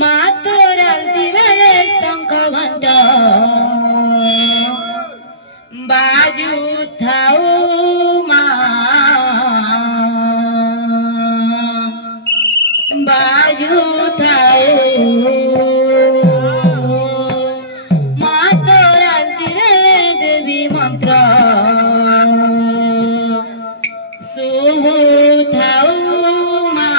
মা তোর আলতি বেলে শঙ্খ ঘণ্টা বাজু থাউ মা বাজু থাউ মা তোর আলতি বেলে দেবী মন্ত্র শুভ থাউ মা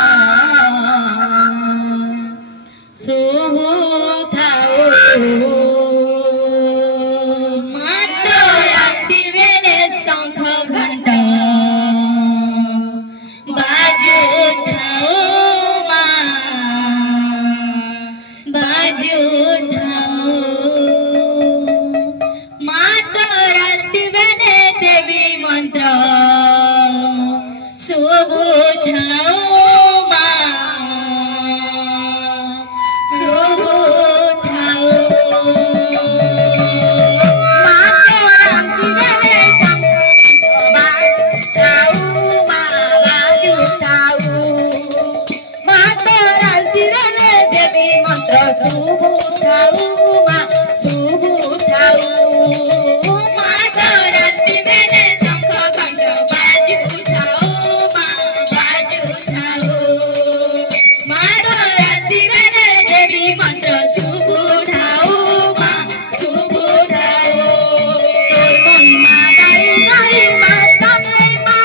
শুভ থাউ মা তোর আলতি বেলে শঙ্খ ঘণ্টা বাজু থাউ মা বাজু থাউ মা তোর আলতি বেলে দেবী মন্ত্র শুভ থাউ মা শুভ থাউ মা তোর আলতি বেলে থাউ মা বাজু থাউ মা তোর আলতি বেলে দেবী মন্ত্র শুভ থাউ মা শুভ থাউ মা তোর আলতি বেলে শঙ্খ ঘণ্ট বাজু থাউ মা বাজু থাউ মা তোর আলতি বেলে দেবী মন্ত্র শুভ থাউ মা শুভ থাউ তোর মহিমা গাই গাই মা সামলে মা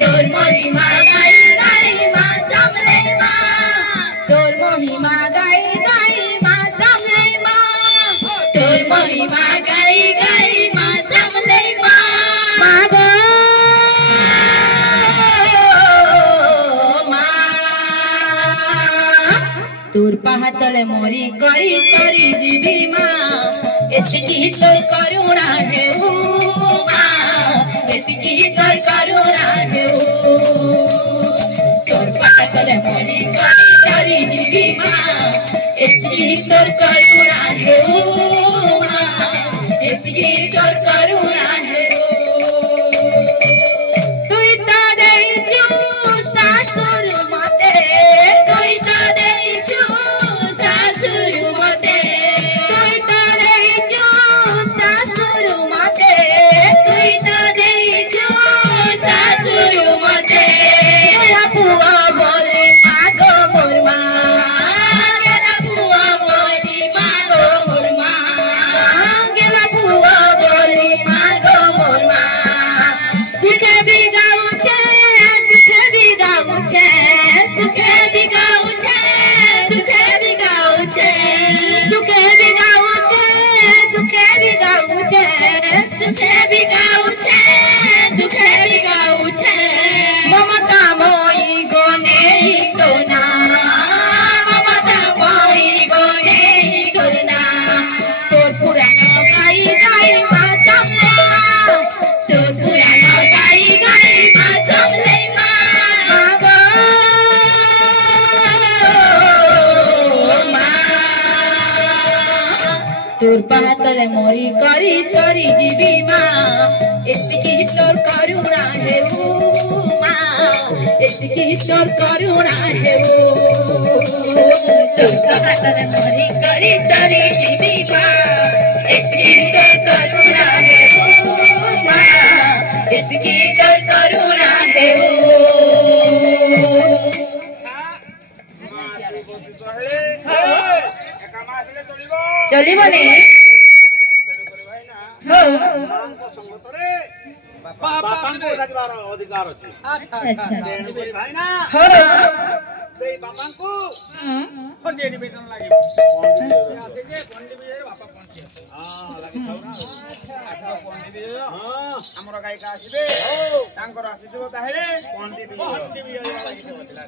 তোর মহিমা গাই গাই মা সামলে মা তোর মহিমা গাই গাই মা সামলে মা তোর মহিমা গাই গাই মা সামলে মা মা গো মা তোর পাহাতলে মরি করি করি দিবি মা এতিকি তোর করুণা হেউ মা এতিকি তোর করুণা হেউ তোর পাহাতলে মরি করি করি দিবি মা এতিকি তোর করুণা হেউ মা এতিকি তোর করুণা হেউ তুই তো দেইছু শাশুর মতে তুই তো দেইছু শাশুর মতে তুই তো দেইছু শাশুর মতে তুই তো দেইছু শাশুর মতে গেলা পুয়া বলি মা গো মোর মা গেলা পুয়া বলি মা গো মোর মা গেলা পুয়া বলি মা গো মোর মা সুখে বি গাউছে দুঃখে বি গাউছে সুখে বি গাউছে দুঃখে বি গাউছে সুখে বি গাউছে দুঃখে বি গাউছে সুখে বি গাউছে দুঃখে বি গাউছে মমতা মই গনে গোনা মমতা মই গনে গোনা তোর পুরানো গাই গাই মা সামলে মা তোর পুরানো গাই গাই মা সামলে মা মা গো মা তোর পাহাতলে মরি করি করি ଯିବି মা এতিকি তোর করুণা হেউ মা এতিকি তোর করুণা হেউ তোর পাহাতলে মরি করি করি ଯିବି মা এতিকি তোর করুণা হেউ মা এতিকি তোর করুণা হেউ চলিবনি ବାପାଙ୍କୁ ଡାକିବାର ଅଧିକାର ଅଛି। ଆଚ୍ଛା ଆଚ୍ଛା ତେଣୁକରି ଭାଇନା ସେଇ ବାପାଙ୍କୁ ଖଣ୍ଡିଏ ନିବେଦନ ଲାଗିବ। ସେ ଆସେ ଯେ ଖଣ୍ଡି ବିଜୟରେ ବାପା ପହଞ୍ଚି ଆସେ। ହଁ ଲାଗିଥାଉ ନା ଖଣ୍ଡି ବିଜୟ ଆମର ଗାୟିକା ଆସିବେ ତାଙ୍କର ଆସିଥିବ ତାହେଲେ ଖଣ୍ଡି ବିଜୟ ଲାଗିଥିବ ଥିଲା।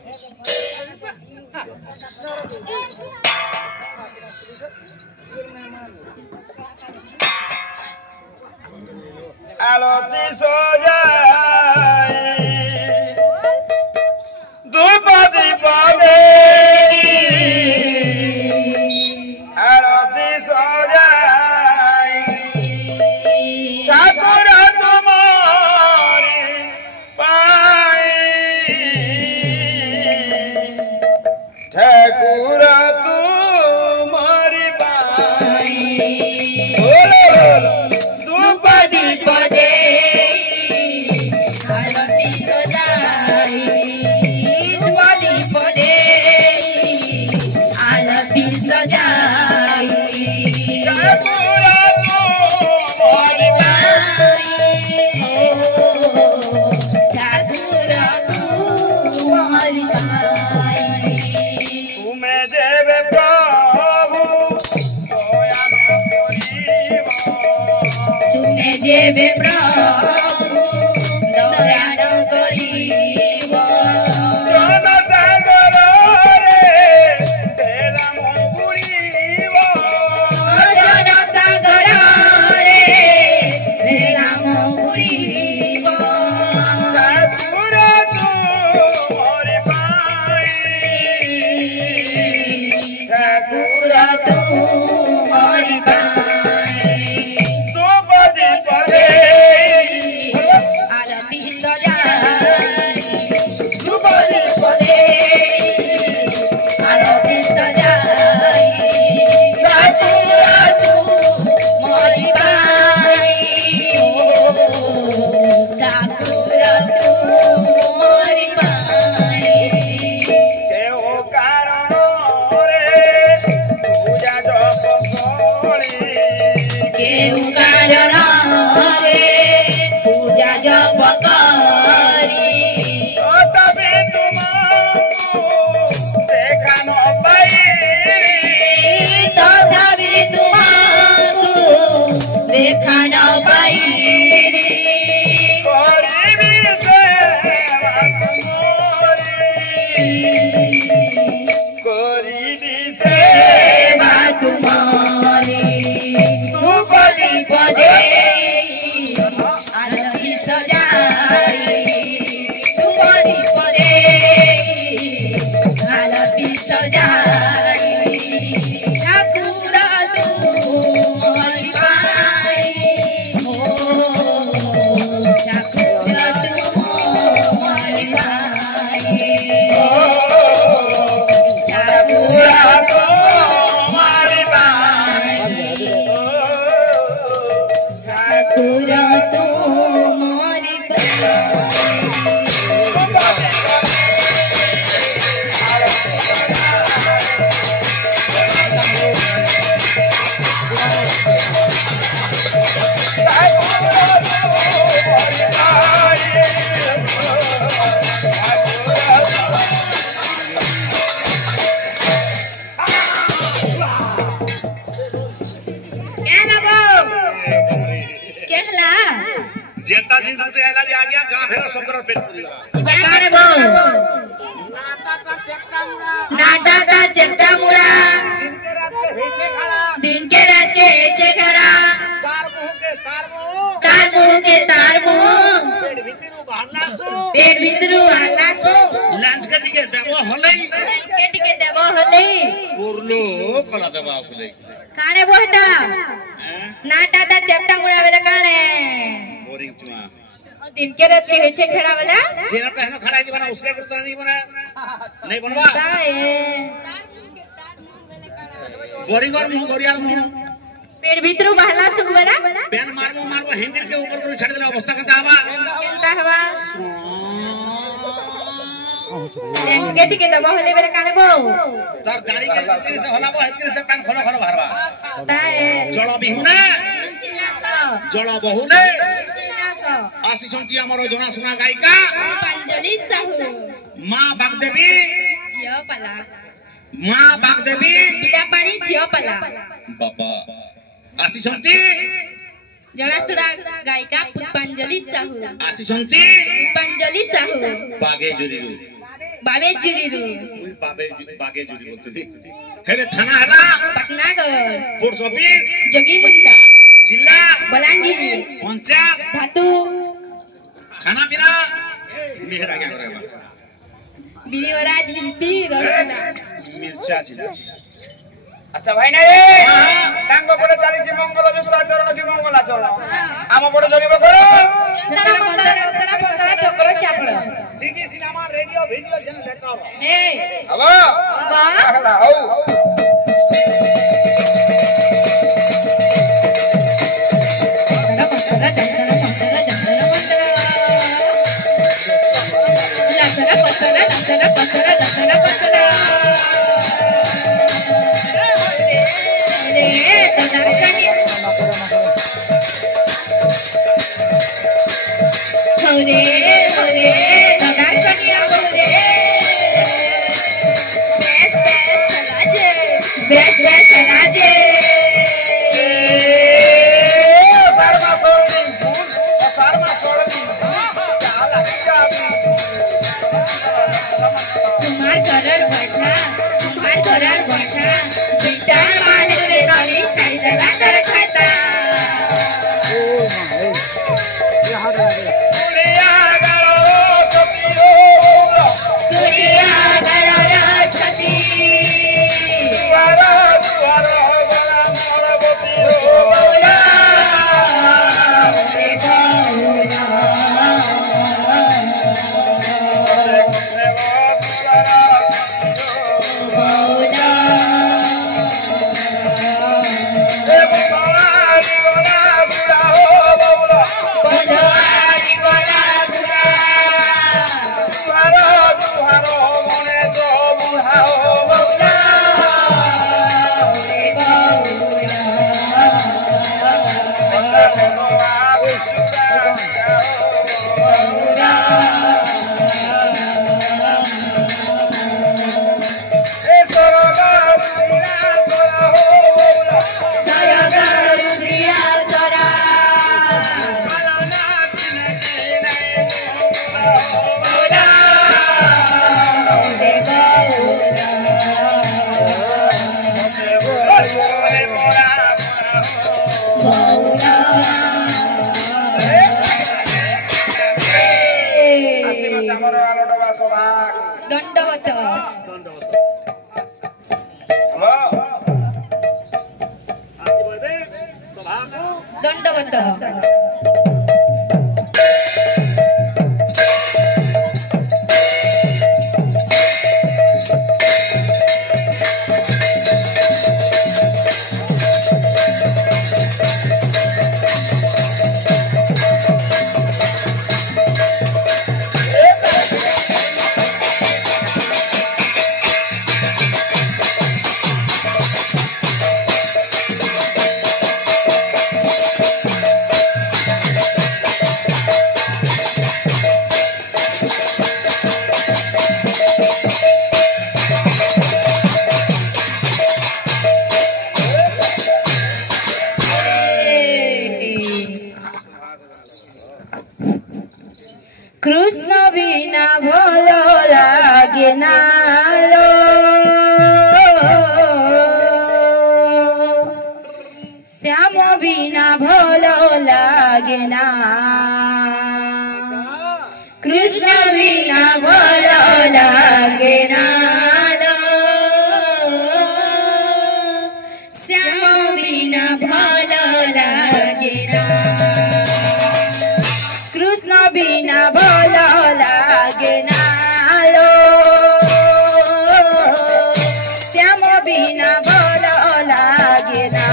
আলতি সজাই ধূপ দীপ দে আলতি সজাই ঠাকুর তোমার পাই ঠাকুর তু देवे प्रभु दया न करिब जनसागर रे तेरा महुरीब जनसागर रे भेला महुरीब ठाकुर तू मोरी पाई ठाकुर तू मोरी पाई तू बदी पदे आरती सजाई तू बदी पदे आरती सजाई ठाकुर तू मोरी पाई ठाकुर तू मोरी पाई केउ कारण रे पूजा जप करी केउ कारण रे पूजा जप करी तबे तुमको देखा न पाई तथापि तुमको देखा न पाई गरिबी सेवा गरिबी सेवा तुम्हारी तू पदे पदे आरती सजाई तू पदे पदे आरती सजाई ठाकुर तू मोरी पाई हो ठाकुर तू मोरी पाई ठाकुर तू मोरी पाई ठाकुर तू मोरी केहला जेता दिन से याला आ गया गांव फेरा सब कर पेट पूरी बारे बो नाटा का चट्टा मुड़ा दिन के रात के एचे खड़ा तार मुंह के तार मुंह पेट भितरू हल्ला सो लंच के दिके देबो हलई पुरलो कला देबा आपले खाने बोटा नाटा का चट्टा मुड़ा वाला काने बोरिंग चुआ दिन के रात के एचे खड़ा वाला जेना कहनो खड़ा नहीं बना उसके गुरु नहीं बना नहीं बनवा बोरिंग और मुंह गोरिया मुंह पेट भितरू बहला सुख वाला पेन मारबो हिंदी के ऊपर को छड़ देला अवस्था का हवा केनता हवा लेंस के टिके दबा होले वाला काने बो सर गाड़ी के दूसरे से होला बो हेतरे से कान खलो खलो भरवा ताए जळ बिहुना जळ बहुले आशीषंती हमर जना सुना गायिका पुष्पांजलि साहू मां बागदेवी झियो पला मां बागदेवी बिदा पानी झियो पला बाबा आशीषंती जना सुना गायिका पुष्पांजलि साहू आशीषंती पुष्पांजलि साहू बागे जुरीरु बाबे जुरीरु कोई बागे जुरी बोलते हेरे थाना हला पटनागर पोस्ट ऑफिस जोगीमुंडा जिला बलांगीर पंचायत भातु खाना पीना मेहरा क्या करेगा बिरिवरा झिंपी रसगुल्ला मिर्चा जिला अच्छा भाई ना रे तांग पड़े चालीस मंगल जुगला चरण की मंगला चरण आम पड़े जरिब करो तेरा पंदरा ठोकरो चापड़ो सीडी सिनेमा रेडियो वीडियो जन देखो ए अब बाबा अगला हो দুইটা মানুষের নদী ছাই দেলা তোর খাতা Kuriya garara chati Bola Ore Bola Bola दंडवत दंडवत कृष्ण बिना भलो लागे ना लो श्याम बिना भलो लागे ना कृष्ण बिना भलो लागे ना लो श्याम बिना भलो लागे ना कृष्ण बिना भलो लागे ना लो श्याम बिना भलो लागे ना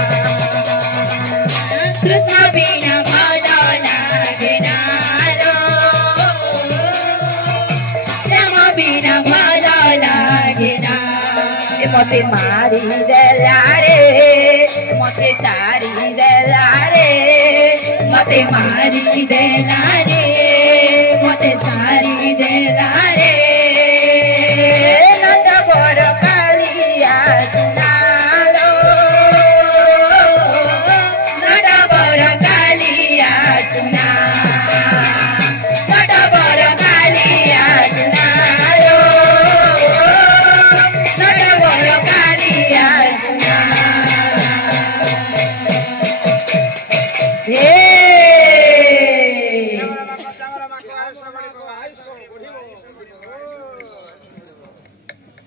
कृष्ण बिना भलो लागे ना लो श्याम बिना भलो लागे ना मते मारी देला रे मते तारी देला रे मते मारी देला रे मते सारी देला रे नंद बर कालिया सुनालो नंद बर कालिया सुना नंद बर कालिया सुनालो नंद बर कालिया सुना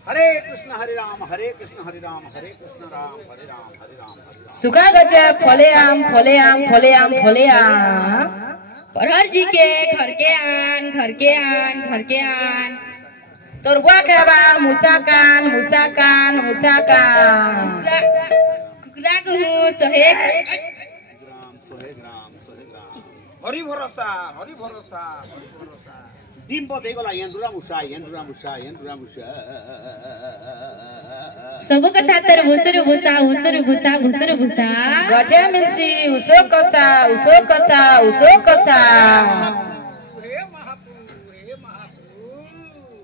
हरे कृष्ण हरे राम हरे कृष्ण हरे राम हरे कृष्ण राम हरे राम हरे राम हरे राम सुखा गजा फले आम फले आम फले आम फले आम परहर जी के घर के आन घर के आन घर के आन तोर बुआ खेबा मुसा कान मुसा कान मुसा कान लाग हूँ सोहेग हरि भरोसा हरि भरोसा हरि भरोसा दिन बदे गला येंदुरा मुसा सब कथा तर भुसर भुसा गजा मिलसी उसो कसा हे महाप्रभु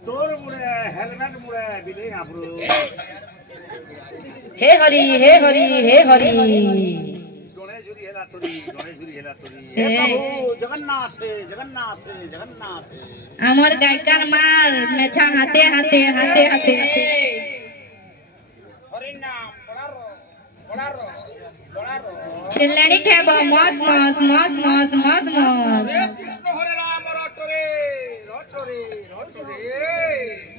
तोर मुरे हेलमेट मुरे बिले आपरो हे हरि दोने जुरी हेला तोरी हे प्रभु जगन्नाथ आमर गायकार मार मेछा हाथे हरि चिल्लानी खेब मस मस मस मस मस मस हरे राम रटरे रटरे रटरे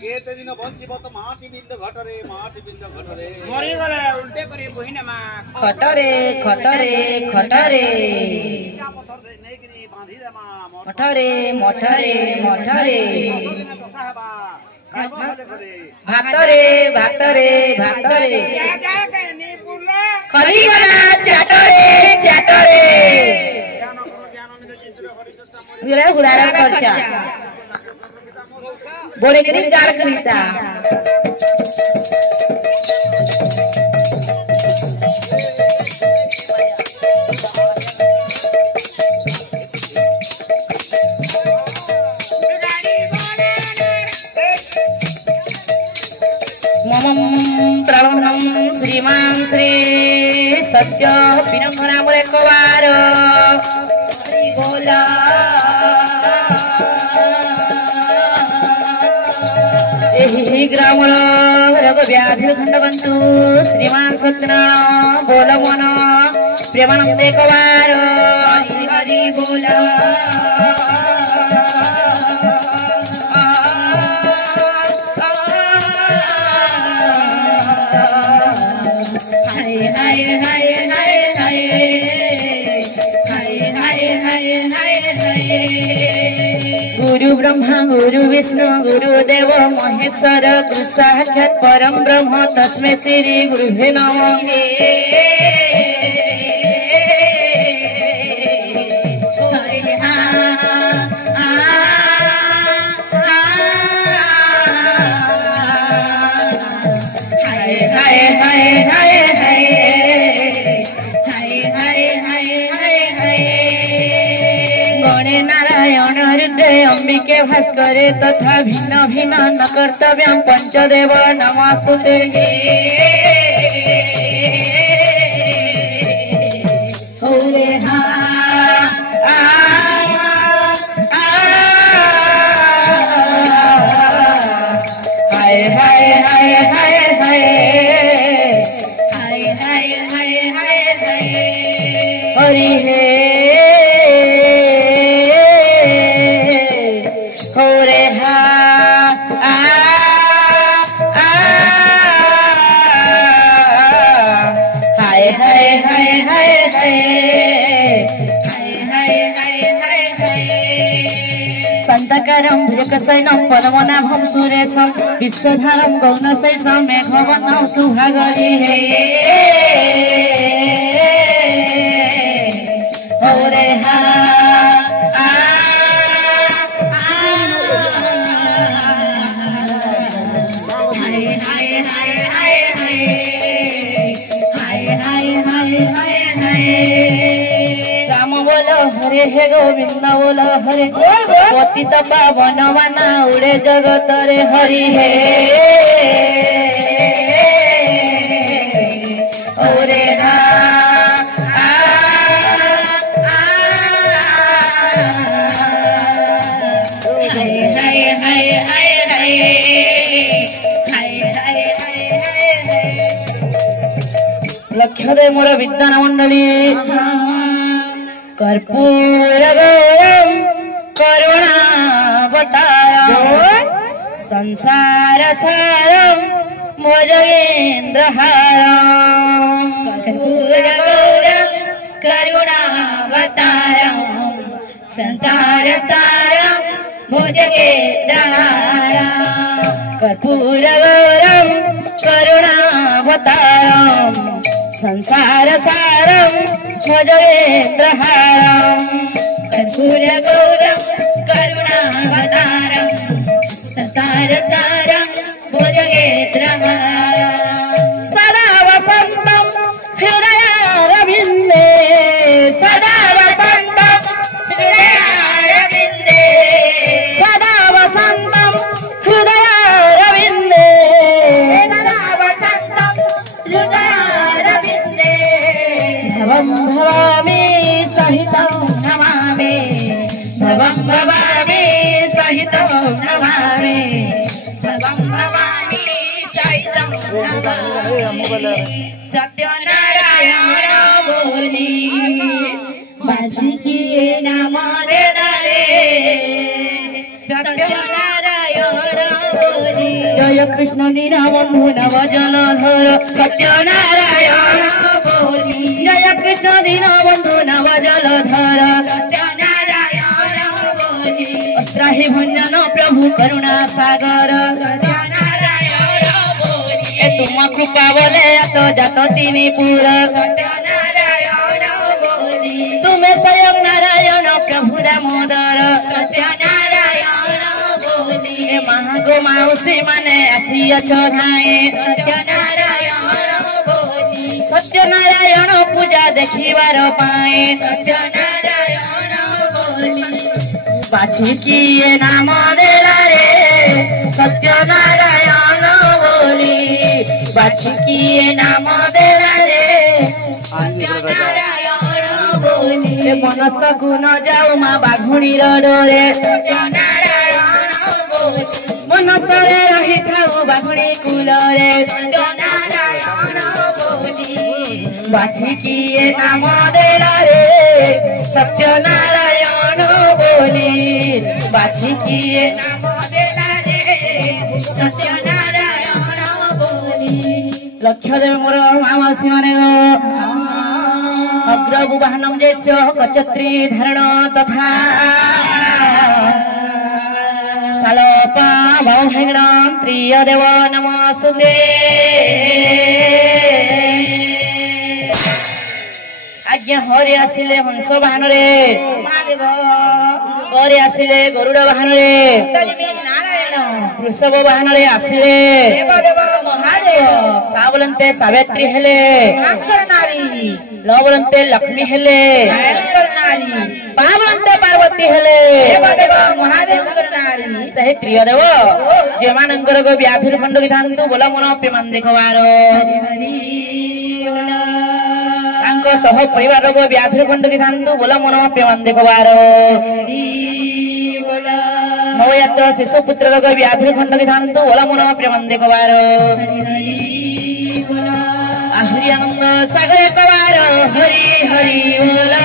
केते दिन बंचिब त माटी बिंद घटरे मरि गले उल्टे करी बहिने मा खटरे खटरे खटरे क्या पत्थर दे नै गिरी बांधी दे मा मठरे मठरे मठरे दिन तो साहबा खाइबो भले भले भातरे भातरे भातरे क्या जा के नी पुला खरीगला चाटरे चाटरे ज्ञान निज चित्र हरि चर्चा मरि गिरे हुडारा खर्चा बोले गिरी गार करीता मम त्रवणम श्रीमान श्री सत्य पिनमरा मोरे कवार हरि बोला एहि ग्रामर रोग व्याधि खंडबंतु श्रीमान सत्यनारायण बोल मन प्रेमानंदे कवार हरि हरि बोला गुरु ब्रह्मा गुरु विष्णु गुरुदेव महेश्वर गुरु साक्षात् परम ब्रह्म तस्मै श्री गुरुवे नमः अंबिके भास्करे तथा भिन्न भिन्न न कर्तव्यं पंचदेव नमस्तुते होरे हा हाय हाय हाय हाय हाय हाय हाय हाय हाय हाय हरि हे होरे हा हाय हाय हाय हाय हाय हाय हाय हाय हाय संतकरं भुजकसैनं पद्मनाभं सुरेशं विश्वधारं गौनशैशं मेघवर्णं सुहागरी हे होरे हा राम बोलो हरे हे गोविंद बोलो हरे पतित पावन माना उड़े जगत रे हरि हे ओरे हा लक्ष्य दे मोर विद्यान मंडली कर्पूर गौरम करुणावतारम संसार सारम भोजगेन्द्र हारम कर्पूर गौरम करुणावतारम संसार सारम भोजगेन्द्र हारम कर्पूर गौरम करुणावतारम संसार सारम भोजगेन्द्र हारम कर्पूर गौरम करुणावतारम संसार सारम भोजगेन्द्र हारम सदा वसंतम हृदयारविन्दे सदा वसंतम हृदयारविन्दे सदा वसंतम हृदयारविन्दे सदा वसंतम हृदयारविन्दे भवं भवामि सहितं नमामि भवं भवामि सहितं नमामि भवं भवामि सहितं सत्यनारायण बोली बासिकी नाम देला रे सत्यनारायण बोली जय कृष्ण दीनबंधु नव जलधर सत्यनारायण बोली जय कृष्ण दीनबंधु नव जलधर सत्यनारायण बोली अस्त्राहि भंजन प्रभु करुणा सागर सत्यनारायण बोली तुम कृपा बोले तो जात तीनी पुर सत्यनारायण बोली तुम्हें स्वयं नारायण प्रभु दामोदर सत्यनारायण बोली महागो माउसी माने आसियछ धाए सत्यनारायण बोली सत्यनारायण पूजा देखिबार पाए सत्यनारायण बोली बाछी किए नाम देला रे सत्यनारायण बोली बाछी किए नाम देला रे सत्यनारायण बोली मनस्थ गुण जाऊ मा बाघुणी रे सत्यनारायण बोली मनस्थरे रही थाऊ बाघुणी कुल रे सत्यनारायण बोली बाछी किए नाम देला रे सत्यनारायण बोली बाछी किए नाम देला रे सत्यनारायण बोली लक्ष्य देव मोर मामासी माने अग्रबु वाहनम जैस्य कचत्री धारण तथा सालोपा बहुहिणं त्रिय देव नमस्तुते आज्ञा हरे आसिले हंस वाहन रे महादेव गरे आसिले गरुड़ वाहन रे नारायण वृषभ वाहन रे आसिले देवदेव महादेव सावलंते सावित्री हेले नारी लवलंते लक्ष्मी हेले नारी पावलंते पार्वती हेले देवदेव महादेव नारी सही त्रियदेव जेमानंकर गो व्याधिर खंड गिधांतु बोला मन प्रेमान देखवार सह परिवार को व्याधिर खंड गिधांतु बोला मन प्रेमान देखवार नवयात शिशु पुत्र को व्याधिर खंड गिधांतु बोला मन प्रेमान देखवार आहुरी आनंद सागर कवार हरि हरि बोला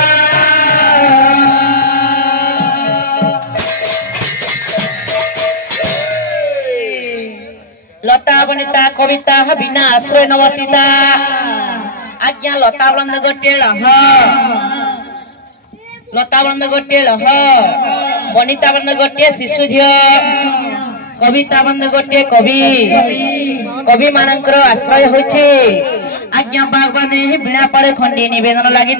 लता वनिता कविता बिना आश्रय नवर्तिता आज्ञा लता वृंद गोटे लता वृंद गोटे वनिता वृंद गोटे शिशु झियो कविता वृंद गोटे कवि कवि मानकर आश्रय होछि आज्ञा बागवानी बिना पड़े खंडी निवेदन लगी